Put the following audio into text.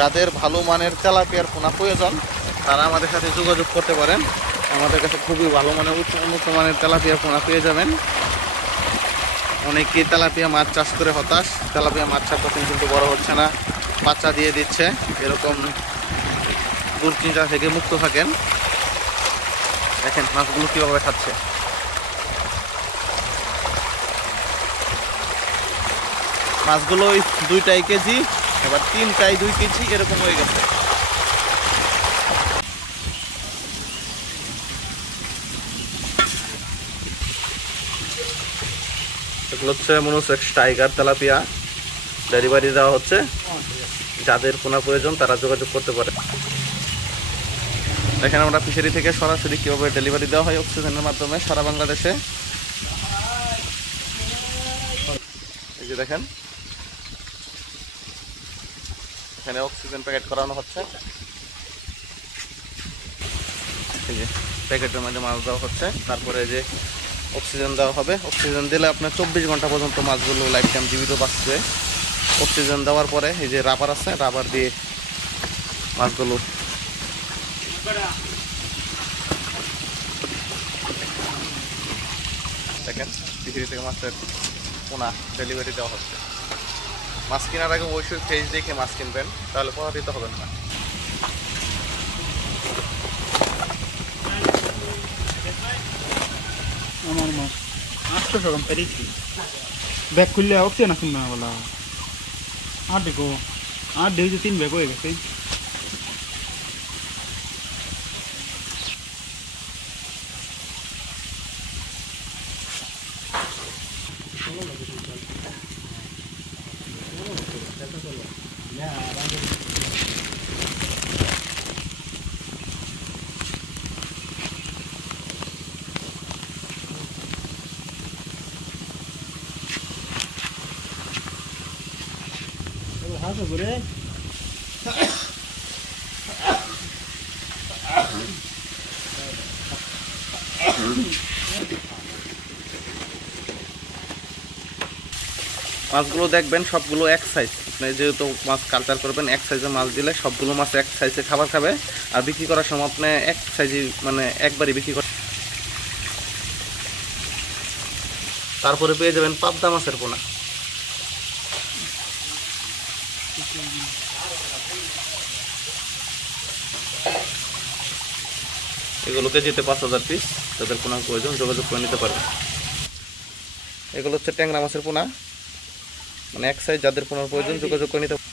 যাদের ভালো মানের তেলাপিয়ার পোনা প্রয়োজন তারা আমাদের সাথে যোগাযোগ করতে পারেন। আমাদের কাছে খুবই ভালো মানের উন্নত মানের তেলাপিয়ার পোনা পেয়ে যাবেন। অনেকেই তেলাপিয়া মাছ চাষ করে হতাশ, তেলাপিয়া মাছ ছাড়তেছেন কিন্তু বড় হচ্ছে না, বাচ্চা দিয়ে দিচ্ছে। এরকম দুশ্চিন্তা থেকে মুক্ত থাকেন। দেখেন মাছগুলো কীভাবে খাচ্ছে। মাছগুলো ওই 2টাই কেজি, এবার 3টাই 2 কেজি এরকম হয়ে গেছে। এগুলো হচ্ছে মনোসেক্স টাইগার তেলাপিয়া, ডেলিভারি দেওয়া হচ্ছে। যাদের পোনা প্রয়োজন তারা যোগাযোগ করতে পারে। দেখেন আমরা ফিশারি থেকে সরাসরি কীভাবে ডেলিভারি দেওয়া হয় অক্সিজেনের মাধ্যমে সারা বাংলাদেশে। এই যে দেখেন এখানে অক্সিজেন প্যাকেট করানো হচ্ছে। এই যে প্যাকেটের মধ্যে মাছ দেওয়া হচ্ছে, তারপরে যে অক্সিজেন দেওয়া হবে। অক্সিজেন দিলে আপনার 24 ঘন্টা পর্যন্ত মাছগুলো লাইফ টাইম জীবিত বাঁচবে। অক্সিজেন দেওয়ার পরে এই যে রাবার আছে, রাবার দিয়ে মাছগুলো দেখেন পৃথিবী থেকে মাছের পোনা ডেলিভারি দেওয়া হচ্ছে। মাছ কেনার আগে অবশ্যই ফ্রেশ দেখে মাছ কিনবেন, তাহলে প্রভাবিত হবেন না। আমার মাছ 800 টাকা পেরেছি। ব্যাগ খুললে অক্সিজেন আসুন না বলা। আর দেখো 8 দিয়ে 3 ব্যাগ হয়ে গেছে। হাসো করে মাছগুলো দেখবেন সবগুলো এক সাইজ। আপনি যেহেতু মাছ কালচার করবেন, এক সাইজে মাছ দিলে সবগুলো মাছ এক সাইজে খাবার খাবে। আর বিক্রি করার সময় আপনি এক সাইজে মানে একবারই বিক্রি করেন। তারপরে পেয়ে যাবেন পাবদা মাছের পোনা। এগুলো কেজিতে 5000 পিস। যাদের পোনা প্রয়োজন যোগাযোগ করে নিতে পারবেন। এগুলো হচ্ছে ট্যাংরা মাছের পোনা, মানে এক সাইজ। যাদের পোনার প্রয়োজন যোগাযোগ করে নিতে পারবেন।